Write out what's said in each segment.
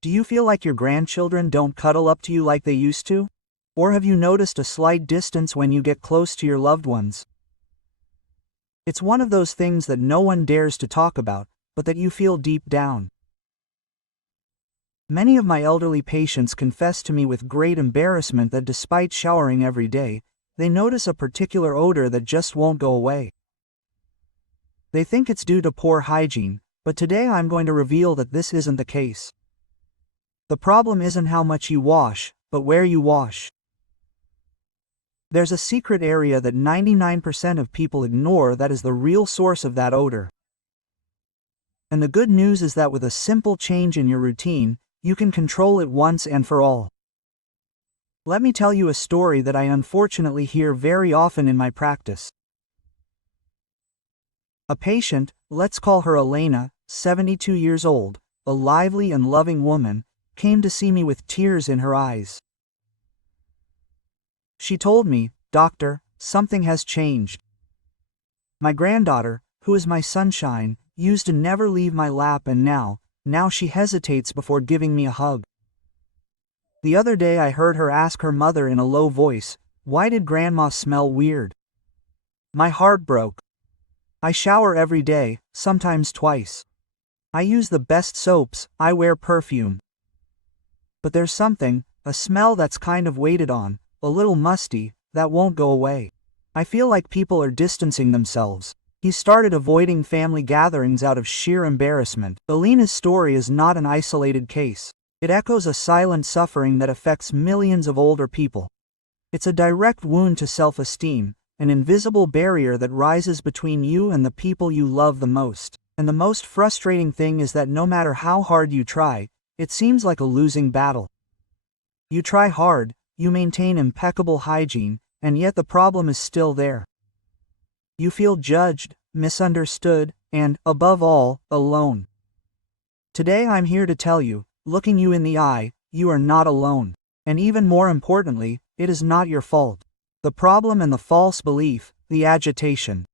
Do you feel like your grandchildren don't cuddle up to you like they used to? Or have you noticed a slight distance when you get close to your loved ones? It's one of those things that no one dares to talk about, but that you feel deep down. Many of my elderly patients confess to me with great embarrassment that despite showering every day, they notice a particular odor that just won't go away. They think it's due to poor hygiene, but today I'm going to reveal that this isn't the case. The problem isn't how much you wash, but where you wash. There's a secret area that 99% of people ignore that is the real source of that odor. And the good news is that with a simple change in your routine, you can control it once and for all. Let me tell you a story that I unfortunately hear very often in my practice. A patient, let's call her Elena, 72 years old, a lively and loving woman, came to see me with tears in her eyes. She told me, "Doctor, something has changed. My granddaughter, who is my sunshine, used to never leave my lap and now she hesitates before giving me a hug. The other day I heard her ask her mother in a low voice, 'Why did Grandma smell weird?' My heart broke. I shower every day, sometimes twice. I use the best soaps, I wear perfume. But there's something, a smell that's kind of waited on, a little musty, that won't go away. I feel like people are distancing themselves." He started avoiding family gatherings out of sheer embarrassment. Elena's story is not an isolated case. It echoes a silent suffering that affects millions of older people. It's a direct wound to self-esteem, an invisible barrier that rises between you and the people you love the most. And the most frustrating thing is that no matter how hard you try, it seems like a losing battle. You try hard, you maintain impeccable hygiene, and yet the problem is still there. You feel judged, misunderstood, and, above all, alone. Today I'm here to tell you, looking you in the eye, you are not alone. And even more importantly, it is not your fault. The problem and the false belief, the agitation.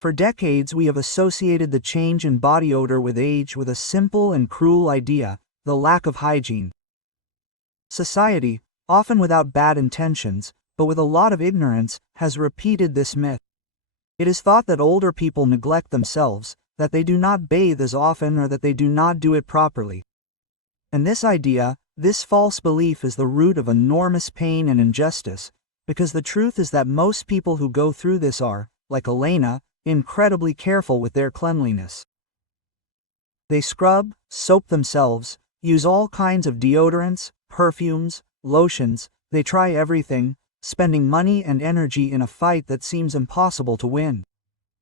For decades we have associated the change in body odor with age with a simple and cruel idea, the lack of hygiene. Society, often without bad intentions, but with a lot of ignorance, has repeated this myth. It is thought that older people neglect themselves, that they do not bathe as often or that they do not do it properly. And this idea, this false belief is the root of enormous pain and injustice, because the truth is that most people who go through this are, like Elena, incredibly careful with their cleanliness. They scrub, soap themselves, use all kinds of deodorants, perfumes, lotions, they try everything, spending money and energy in a fight that seems impossible to win.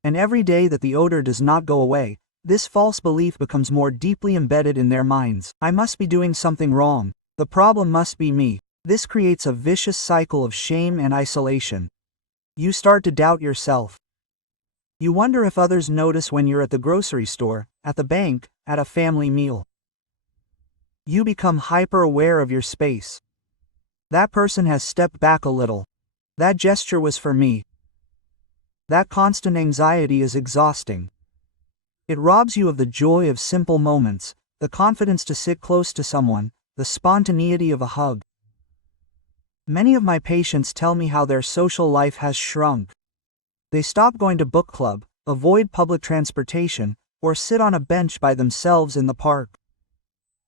And every day that the odor does not go away, this false belief becomes more deeply embedded in their minds. I must be doing something wrong. The problem must be me. This creates a vicious cycle of shame and isolation. You start to doubt yourself. You wonder if others notice when you're at the grocery store, at the bank, at a family meal. You become hyper-aware of your space. That person has stepped back a little. That gesture was for me. That constant anxiety is exhausting. It robs you of the joy of simple moments, the confidence to sit close to someone, the spontaneity of a hug. Many of my patients tell me how their social life has shrunk. They stop going to book club, avoid public transportation, or sit on a bench by themselves in the park.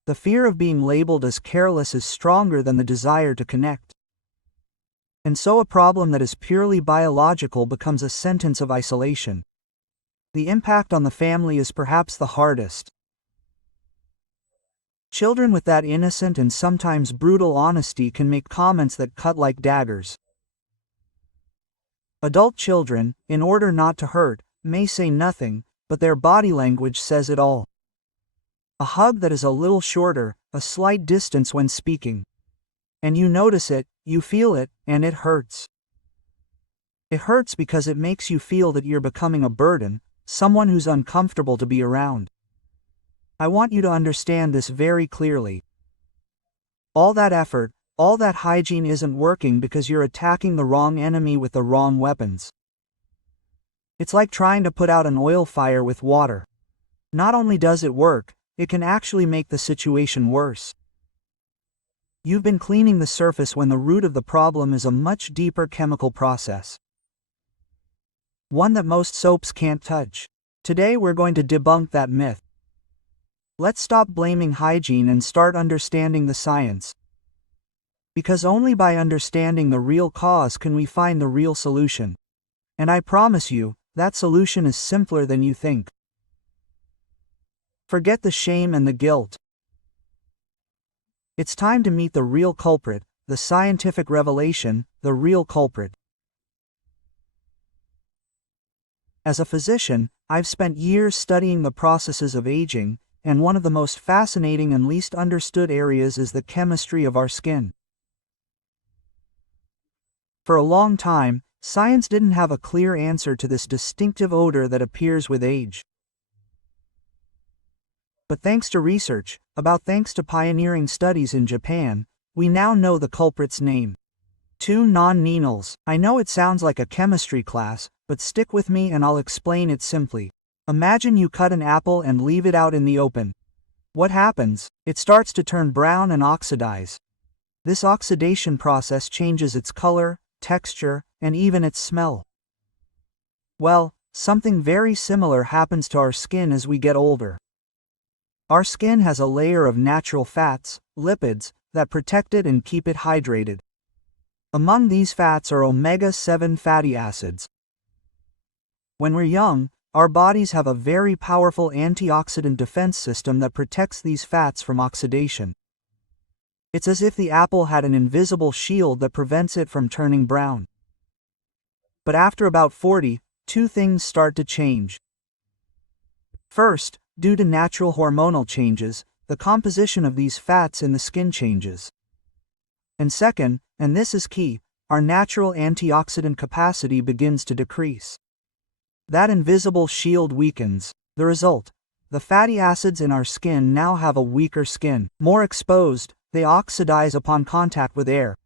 The fear of being labeled as careless is stronger than the desire to connect. And so a problem that is purely biological becomes a sentence of isolation. The impact on the family is perhaps the hardest. Children with that innocent and sometimes brutal honesty can make comments that cut like daggers. Adult children, in order not to hurt, may say nothing, but their body language says it all. A hug that is a little shorter, a slight distance when speaking. And you notice it, you feel it, and it hurts. It hurts because it makes you feel that you're becoming a burden, someone who's uncomfortable to be around. I want you to understand this very clearly. All that effort, all that hygiene isn't working because you're attacking the wrong enemy with the wrong weapons. It's like trying to put out an oil fire with water. Not only does it work, it can actually make the situation worse. You've been cleaning the surface when the root of the problem is a much deeper chemical process. One that most soaps can't touch. Today we're going to debunk that myth. Let's stop blaming hygiene and start understanding the science. Because only by understanding the real cause can we find the real solution. And I promise you, that solution is simpler than you think. Forget the shame and the guilt. It's time to meet the real culprit, the scientific revelation, the real culprit. As a physician, I've spent years studying the processes of aging, and one of the most fascinating and least understood areas is the chemistry of our skin. For a long time, science didn't have a clear answer to this distinctive odor that appears with age. But thanks to research, thanks to pioneering studies in Japan, we now know the culprit's name. Two nonenals. I know it sounds like a chemistry class, but stick with me and I'll explain it simply. Imagine you cut an apple and leave it out in the open. What happens? It starts to turn brown and oxidize. This oxidation process changes its color, texture, and even its smell. Well, something very similar happens to our skin as we get older. Our skin has a layer of natural fats, lipids, that protect it and keep it hydrated. Among these fats are omega-7 fatty acids. When we're young, our bodies have a very powerful antioxidant defense system that protects these fats from oxidation. It's as if the apple had an invisible shield that prevents it from turning brown. But after about 40, two things start to change. First, due to natural hormonal changes, the composition of these fats in the skin changes. And second, and this is key, our natural antioxidant capacity begins to decrease. That invisible shield weakens. The result: the fatty acids in our skin now have a weaker skin. More exposed, they oxidize upon contact with air.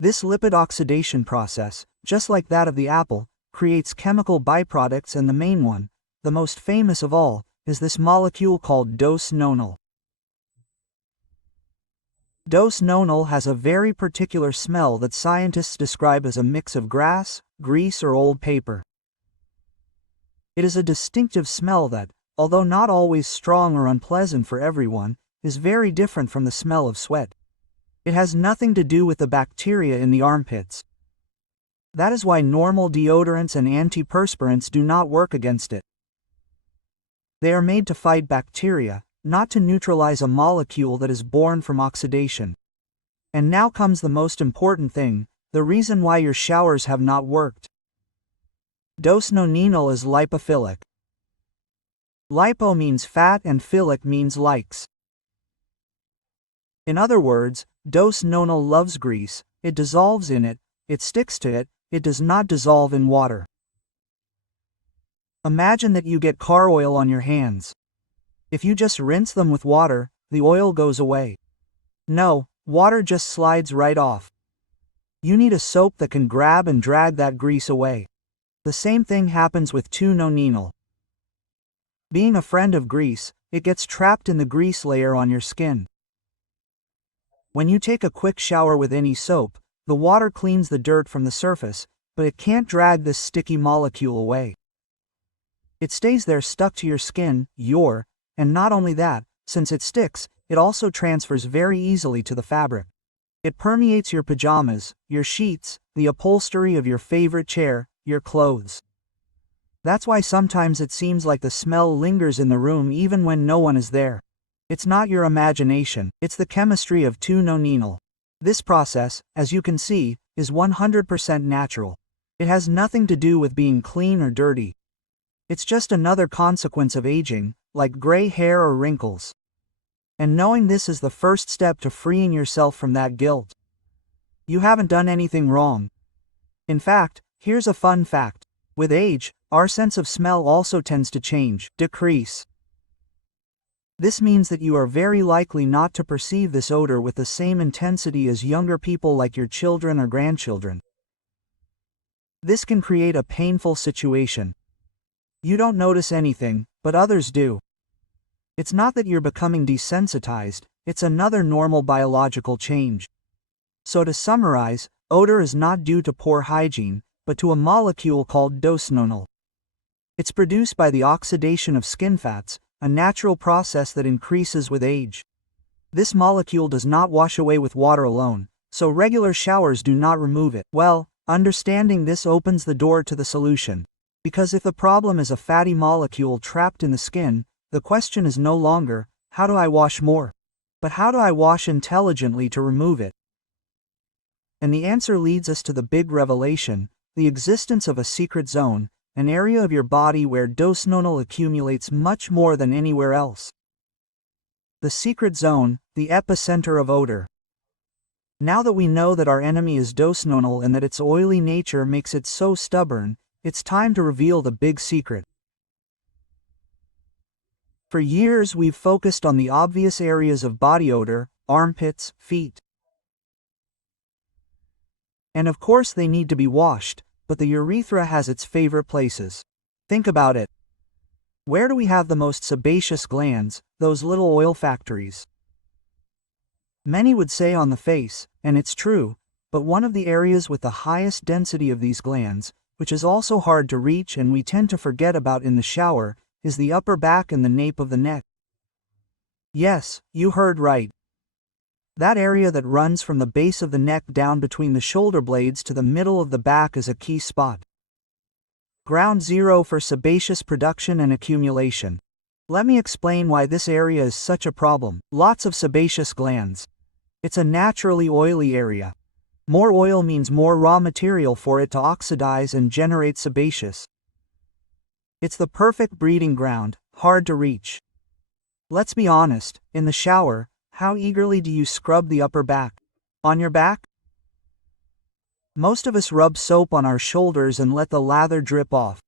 This lipid oxidation process, just like that of the apple, creates chemical byproducts, and the main one, the most famous of all, is this molecule called nonenal. Nonenal has a very particular smell that scientists describe as a mix of grass, grease, or old paper. It is a distinctive smell that, although not always strong or unpleasant for everyone, is very different from the smell of sweat. It has nothing to do with the bacteria in the armpits. That is why normal deodorants and antiperspirants do not work against it. They are made to fight bacteria, not to neutralize a molecule that is born from oxidation. And now comes the most important thing, the reason why your showers have not worked. Nonenal is lipophilic. Lipo means fat and philic means likes. In other words, nonenal loves grease, it dissolves in it, it sticks to it, it does not dissolve in water. Imagine that you get car oil on your hands. If you just rinse them with water, the oil goes away. No, water just slides right off. You need a soap that can grab and drag that grease away. The same thing happens with nonenal. Being a friend of grease, it gets trapped in the grease layer on your skin. When you take a quick shower with any soap, the water cleans the dirt from the surface, but it can't drag this sticky molecule away. It stays there stuck to your skin, and not only that, since it sticks, it also transfers very easily to the fabric. It permeates your pajamas, your sheets, the upholstery of your favorite chair, your clothes. That's why sometimes it seems like the smell lingers in the room even when no one is there. It's not your imagination, it's the chemistry of nonenal. This process, as you can see, is 100% natural. It has nothing to do with being clean or dirty. It's just another consequence of aging, like gray hair or wrinkles. And knowing this is the first step to freeing yourself from that guilt. You haven't done anything wrong. In fact, here's a fun fact. With age, our sense of smell also tends to change, decrease. This means that you are very likely not to perceive this odor with the same intensity as younger people like your children or grandchildren. This can create a painful situation. You don't notice anything, but others do. It's not that you're becoming desensitized, it's another normal biological change. So to summarize, odor is not due to poor hygiene, but to a molecule called nonenal. It's produced by the oxidation of skin fats, a natural process that increases with age. This molecule does not wash away with water alone, so regular showers do not remove it. Well, understanding this opens the door to the solution. Because if the problem is a fatty molecule trapped in the skin, the question is no longer, how do I wash more? But how do I wash intelligently to remove it? And the answer leads us to the big revelation, the existence of a secret zone, an area of your body where nonenal accumulates much more than anywhere else. The secret zone, the epicenter of odor. Now that we know that our enemy is nonenal and that its oily nature makes it so stubborn, it's time to reveal the big secret. For years we've focused on the obvious areas of body odor, armpits, feet. And of course they need to be washed, but the urethra has its favorite places. Think about it. Where do we have the most sebaceous glands, those little oil factories? Many would say on the face, and it's true, but one of the areas with the highest density of these glands, which is also hard to reach and we tend to forget about in the shower, is the upper back and the nape of the neck. Yes, you heard right. That area that runs from the base of the neck down between the shoulder blades to the middle of the back is a key spot. Ground zero for sebaceous production and accumulation. Let me explain why this area is such a problem. Lots of sebaceous glands. It's a naturally oily area. More oil means more raw material for it to oxidize and generate sebaceous. It's the perfect breeding ground, hard to reach. Let's be honest, in the shower, how eagerly do you scrub the upper back? On your back? Most of us rub soap on our shoulders and let the lather drip off.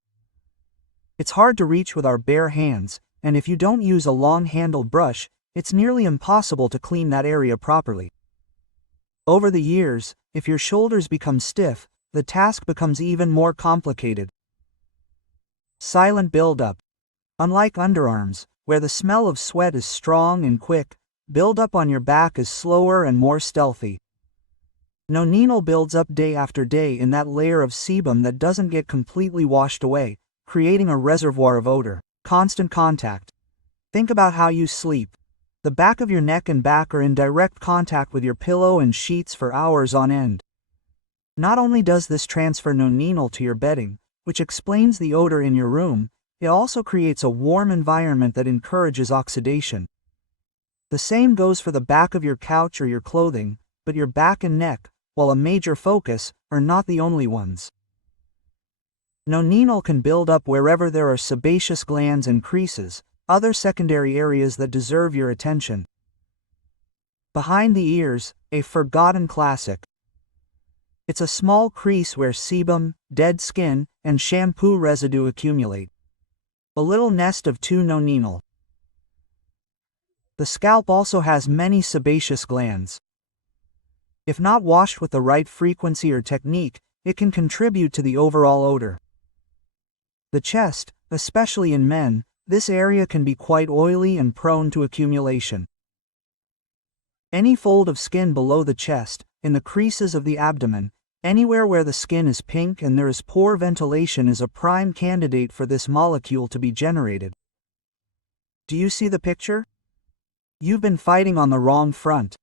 It's hard to reach with our bare hands, and if you don't use a long-handled brush, it's nearly impossible to clean that area properly. Over the years, if your shoulders become stiff, the task becomes even more complicated. Silent buildup. Unlike underarms, where the smell of sweat is strong and quick, buildup on your back is slower and more stealthy. Nonenal builds up day after day in that layer of sebum that doesn't get completely washed away, creating a reservoir of odor. Constant contact. Think about how you sleep. The back of your neck and back are in direct contact with your pillow and sheets for hours on end. Not only does this transfer nonenal to your bedding, which explains the odor in your room, it also creates a warm environment that encourages oxidation. The same goes for the back of your couch or your clothing, but your back and neck, while a major focus, are not the only ones. Nonenal can build up wherever there are sebaceous glands and creases, other secondary areas that deserve your attention. Behind the ears, a forgotten classic. It's a small crease where sebum, dead skin, and shampoo residue accumulate. A little nest of nonenal. The scalp also has many sebaceous glands. If not washed with the right frequency or technique, it can contribute to the overall odor. The chest, especially in men, this area can be quite oily and prone to accumulation. Any fold of skin below the chest, in the creases of the abdomen, anywhere where the skin is pink and there is poor ventilation is a prime candidate for this molecule to be generated. Do you see the picture? You've been fighting on the wrong front.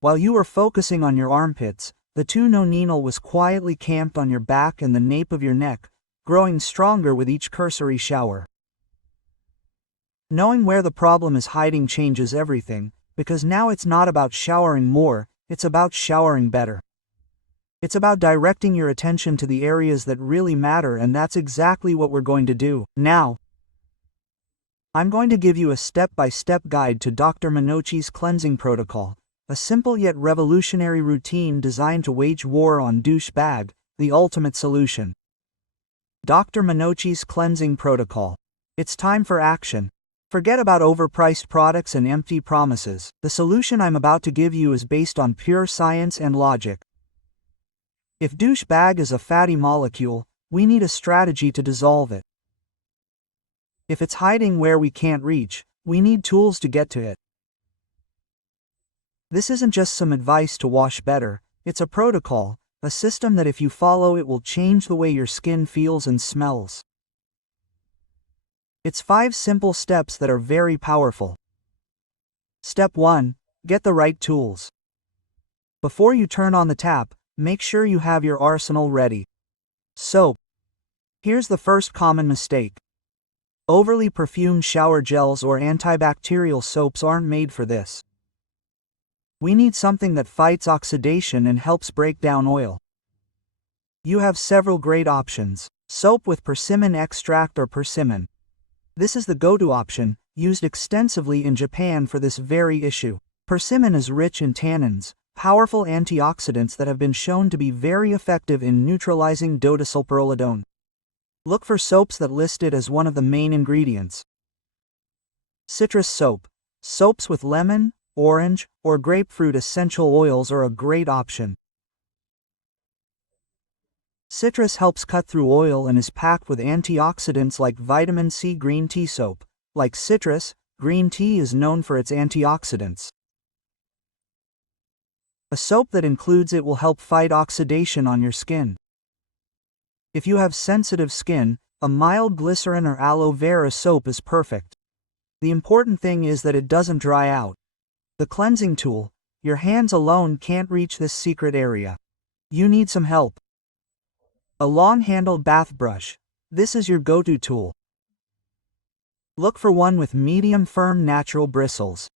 While you were focusing on your armpits, the nonenal was quietly camped on your back and the nape of your neck, growing stronger with each cursory shower. Knowing where the problem is hiding changes everything, because now it's not about showering more, it's about showering better. It's about directing your attention to the areas that really matter, and that's exactly what we're going to do. Now, I'm going to give you a step-by-step guide to Dr. Manochi's cleansing protocol, a simple yet revolutionary routine designed to wage war on douchebag, the ultimate solution. Dr. Manochi's cleansing protocol. It's time for action. Forget about overpriced products and empty promises. The solution I'm about to give you is based on pure science and logic. If douchebag is a fatty molecule, we need a strategy to dissolve it. If it's hiding where we can't reach, we need tools to get to it. This isn't just some advice to wash better, it's a protocol, a system that if you follow it will change the way your skin feels and smells. It's 5 simple steps that are very powerful. Step 1. Get the right tools. Before you turn on the tap, make sure you have your arsenal ready. Soap. Here's the first common mistake. Overly perfumed shower gels or antibacterial soaps aren't made for this. We need something that fights oxidation and helps break down oil. You have several great options. Soap with persimmon extract or persimmon. This is the go-to option, used extensively in Japan for this very issue. Persimmon is rich in tannins, powerful antioxidants that have been shown to be very effective in neutralizing dodecylperoxidone. Look for soaps that list it as one of the main ingredients. Citrus soap. Soaps with lemon, orange, or grapefruit essential oils are a great option. Citrus helps cut through oil and is packed with antioxidants like vitamin C. Green tea soap. Like citrus, green tea is known for its antioxidants. A soap that includes it will help fight oxidation on your skin. If you have sensitive skin, a mild glycerin or aloe vera soap is perfect. The important thing is that it doesn't dry out. The cleansing tool, your hands alone can't reach this secret area. You need some help. A long-handled bath brush. This is your go-to tool. Look for one with medium firm natural bristles.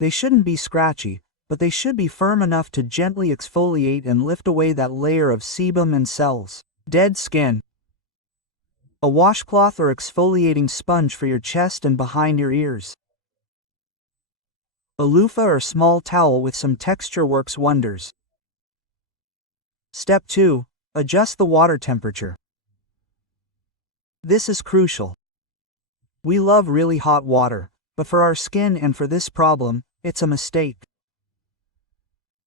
They shouldn't be scratchy, but they should be firm enough to gently exfoliate and lift away that layer of sebum and cells. Dead skin. A washcloth or exfoliating sponge for your chest and behind your ears. A loofah or small towel with some texture works wonders. Step 2. Adjust the water temperature. This is crucial. We love really hot water, but for our skin and for this problem, it's a mistake.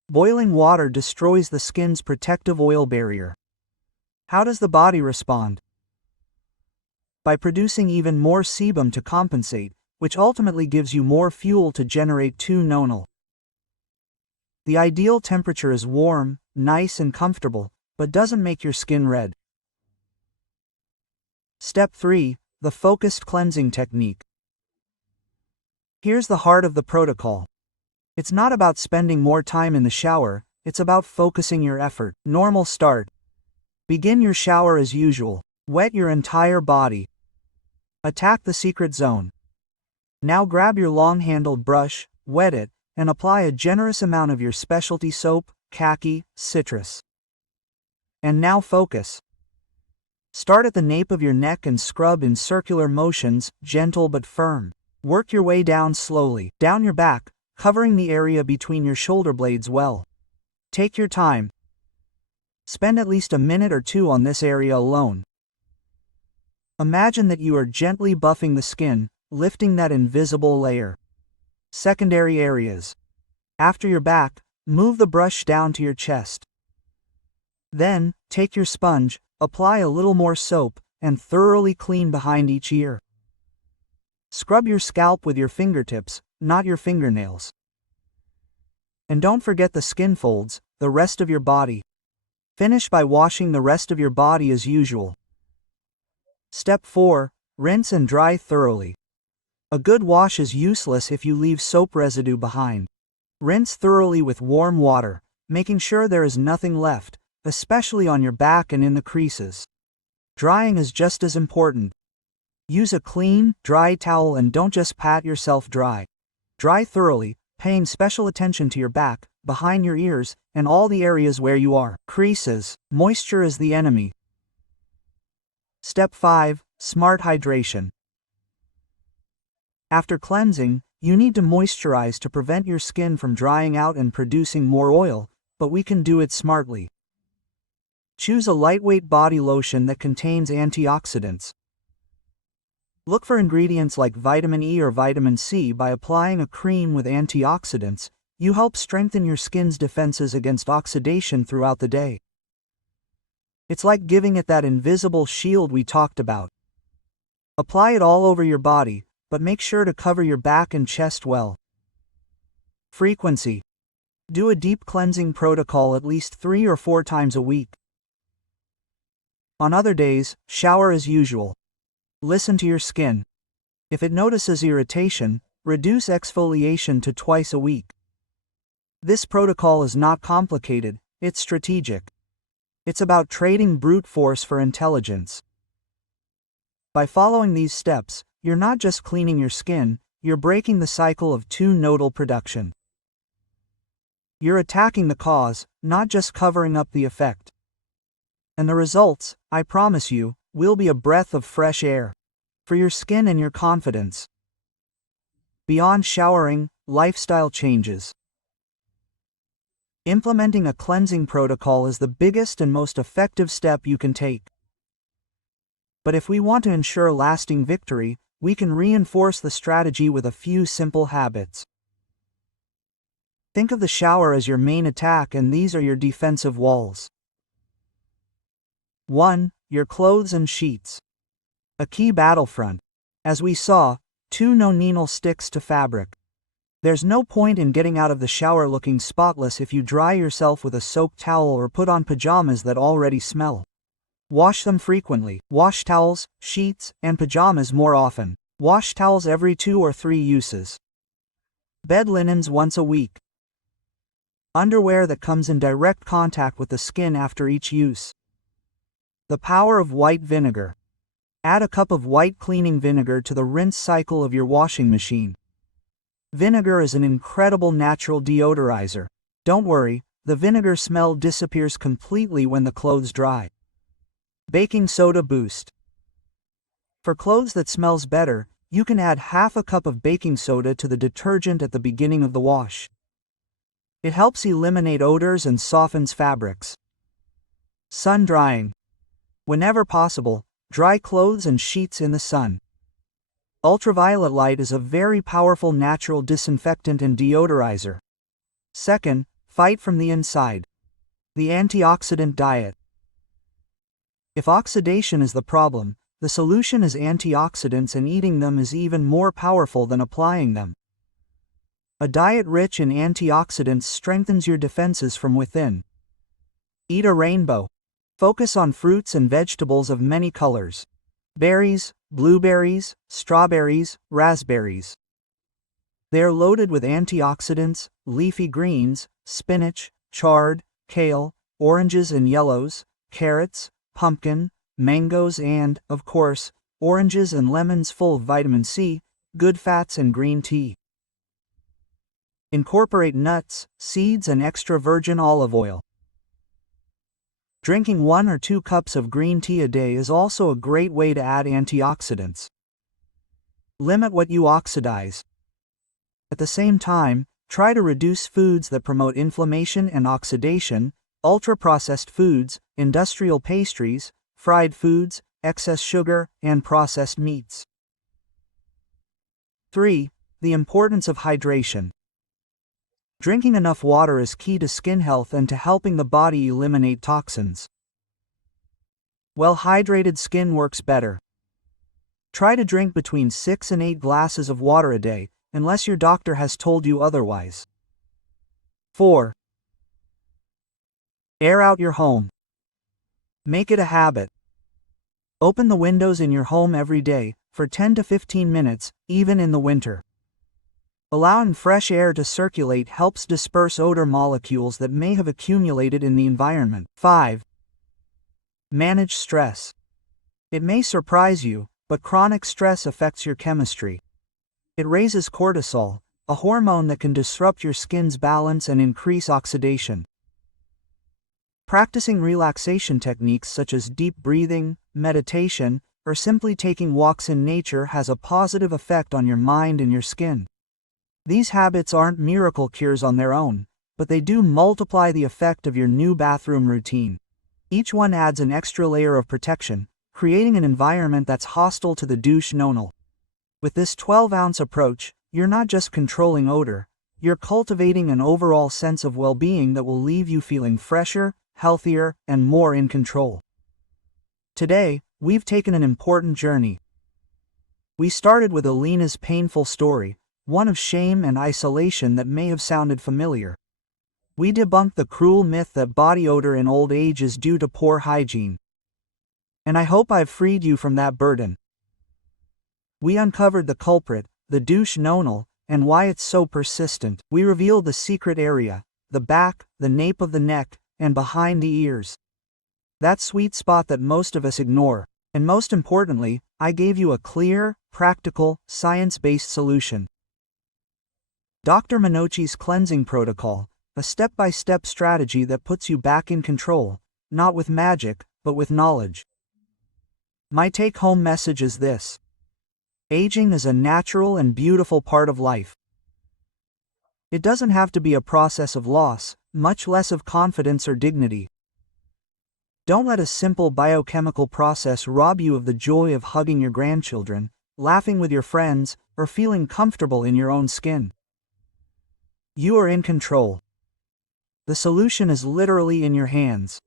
Boiling water destroys the skin's protective oil barrier. How does the body respond? By producing even more sebum to compensate, which ultimately gives you more fuel to generate 2-nonenal. The ideal temperature is warm, nice and comfortable, but doesn't make your skin red. Step 3. The focused cleansing technique. Here's the heart of the protocol. It's not about spending more time in the shower, it's about focusing your effort. Normal start. Begin your shower as usual. Wet your entire body. Attack the secret zone. Now grab your long-handled brush, wet it, and apply a generous amount of your specialty soap, khaki, citrus. And now focus. Start at the nape of your neck and scrub in circular motions, gentle but firm. Work your way down slowly, down your back, covering the area between your shoulder blades well. Take your time. Spend at least a minute or 2 on this area alone. Imagine that you are gently buffing the skin, lifting that invisible layer. Secondary areas. After your back, move the brush down to your chest. Then, take your sponge, apply a little more soap, and thoroughly clean behind each ear. Scrub your scalp with your fingertips, not your fingernails. And don't forget the skin folds, the rest of your body. Finish by washing the rest of your body as usual. Step 4. Rinse and dry thoroughly. A good wash is useless if you leave soap residue behind. Rinse thoroughly with warm water, making sure there is nothing left, especially on your back and in the creases. Drying is just as important. Use a clean, dry towel and don't just pat yourself dry. Dry thoroughly, paying special attention to your back, behind your ears, and all the areas where you are. Creases. Moisture is the enemy. Step 5. Smart hydration. After cleansing, you need to moisturize to prevent your skin from drying out and producing more oil, but we can do it smartly. Choose a lightweight body lotion that contains antioxidants. Look for ingredients like vitamin E or vitamin C. By applying a cream with antioxidants, you help strengthen your skin's defenses against oxidation throughout the day. It's like giving it that invisible shield we talked about. Apply it all over your body, but make sure to cover your back and chest well. Frequency. Do a deep cleansing protocol at least 3 or 4 times a week. On other days, shower as usual. Listen to your skin. If it notices irritation, reduce exfoliation to twice a week. This protocol is not complicated, it's strategic. It's about trading brute force for intelligence. By following these steps, you're not just cleaning your skin, you're breaking the cycle of two-nodal production. You're attacking the cause, not just covering up the effect. And the results, I promise you, will be a breath of fresh air for your skin and your confidence. Beyond showering, lifestyle changes. Implementing a cleansing protocol is the biggest and most effective step you can take. But if we want to ensure lasting victory, we can reinforce the strategy with a few simple habits. Think of the shower as your main attack, and these are your defensive walls. 1. Your clothes and sheets. A key battlefront. As we saw, 2 nonenal sticks to fabric. There's no point in getting out of the shower looking spotless if you dry yourself with a soaked towel or put on pajamas that already smell. Wash them frequently. Wash towels, sheets, and pajamas more often. Wash towels every 2 or 3 uses. Bed linens once a week. Underwear that comes in direct contact with the skin after each use. The power of white vinegar. Add a cup of white cleaning vinegar to the rinse cycle of your washing machine. Vinegar is an incredible natural deodorizer. Don't worry, the vinegar smell disappears completely when the clothes dry. Baking soda boost. For clothes that smells better, you can add half a cup of baking soda to the detergent at the beginning of the wash. It helps eliminate odors and softens fabrics. Sun drying. Whenever possible, dry clothes and sheets in the sun. Ultraviolet light is a very powerful natural disinfectant and deodorizer. Second, fight from the inside. The antioxidant diet. If oxidation is the problem, the solution is antioxidants, and eating them is even more powerful than applying them. A diet rich in antioxidants strengthens your defenses from within. Eat a rainbow. Focus on fruits and vegetables of many colors. Berries, blueberries, strawberries, raspberries. They are loaded with antioxidants, leafy greens, spinach, chard, kale, oranges and yellows, carrots, pumpkin, mangoes and, of course, oranges and lemons full of vitamin C, good fats and green tea. Incorporate nuts, seeds and extra virgin olive oil. Drinking 1 or 2 cups of green tea a day is also a great way to add antioxidants. Limit what you oxidize. At the same time, try to reduce foods that promote inflammation and oxidation, ultra-processed foods, industrial pastries, fried foods, excess sugar, and processed meats. 3. The importance of hydration. Drinking enough water is key to skin health and to helping the body eliminate toxins. Well-hydrated skin works better. Try to drink between 6 and 8 glasses of water a day, unless your doctor has told you otherwise. 4. Air out your home. Make it a habit. Open the windows in your home every day, for 10 to 15 minutes, even in the winter. Allowing fresh air to circulate helps disperse odor molecules that may have accumulated in the environment. 5. Manage stress. It may surprise you, but chronic stress affects your chemistry. It raises cortisol, a hormone that can disrupt your skin's balance and increase oxidation. Practicing relaxation techniques such as deep breathing, meditation, or simply taking walks in nature has a positive effect on your mind and your skin. These habits aren't miracle cures on their own, but they do multiply the effect of your new bathroom routine. Each one adds an extra layer of protection, creating an environment that's hostile to the douche nonal. With this 12-ounce approach, you're not just controlling odor, you're cultivating an overall sense of well-being that will leave you feeling fresher, healthier, and more in control. Today, we've taken an important journey. We started with Alina's painful story, one of shame and isolation that may have sounded familiar. We debunked the cruel myth that body odor in old age is due to poor hygiene. And I hope I've freed you from that burden. We uncovered the culprit, the douche nonenal, and why it's so persistent. We revealed the secret area, the back, the nape of the neck, and behind the ears. That sweet spot that most of us ignore. And most importantly, I gave you a clear, practical, science-based solution. Dr. Manochi's cleansing protocol, a step-by-step strategy that puts you back in control, not with magic, but with knowledge. My take-home message is this. Aging is a natural and beautiful part of life. It doesn't have to be a process of loss, much less of confidence or dignity. Don't let a simple biochemical process rob you of the joy of hugging your grandchildren, laughing with your friends, or feeling comfortable in your own skin. You are in control. The solution is literally in your hands.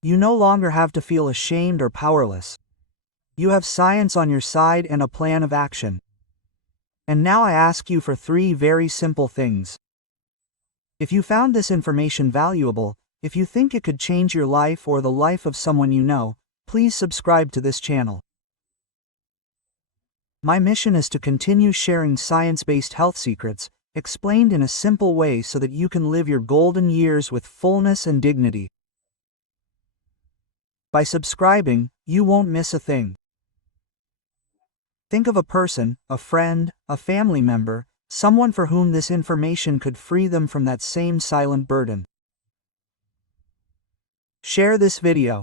You no longer have to feel ashamed or powerless. You have science on your side and a plan of action. And now I ask you for 3 very simple things. If you found this information valuable, if you think it could change your life or the life of someone you know, please subscribe to this channel. My mission is to continue sharing science-based health secrets, explained in a simple way so that you can live your golden years with fullness and dignity. By subscribing, you won't miss a thing. Think of a person, a friend, a family member, someone for whom this information could free them from that same silent burden. Share this video.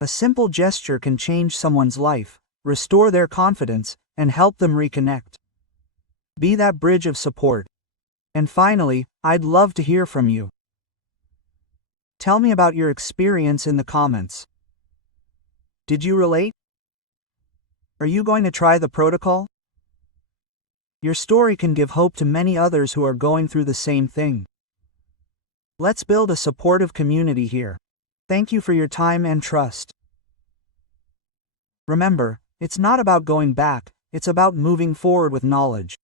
A simple gesture can change someone's life, restore their confidence, and help them reconnect. Be that bridge of support. And finally, I'd love to hear from you. Tell me about your experience in the comments. Did you relate? Are you going to try the protocol? Your story can give hope to many others who are going through the same thing. Let's build a supportive community here. Thank you for your time and trust. Remember, it's not about going back, it's about moving forward with knowledge.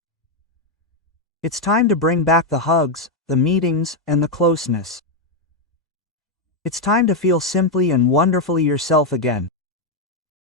It's time to bring back the hugs, the meetings, and the closeness. It's time to feel simply and wonderfully yourself again.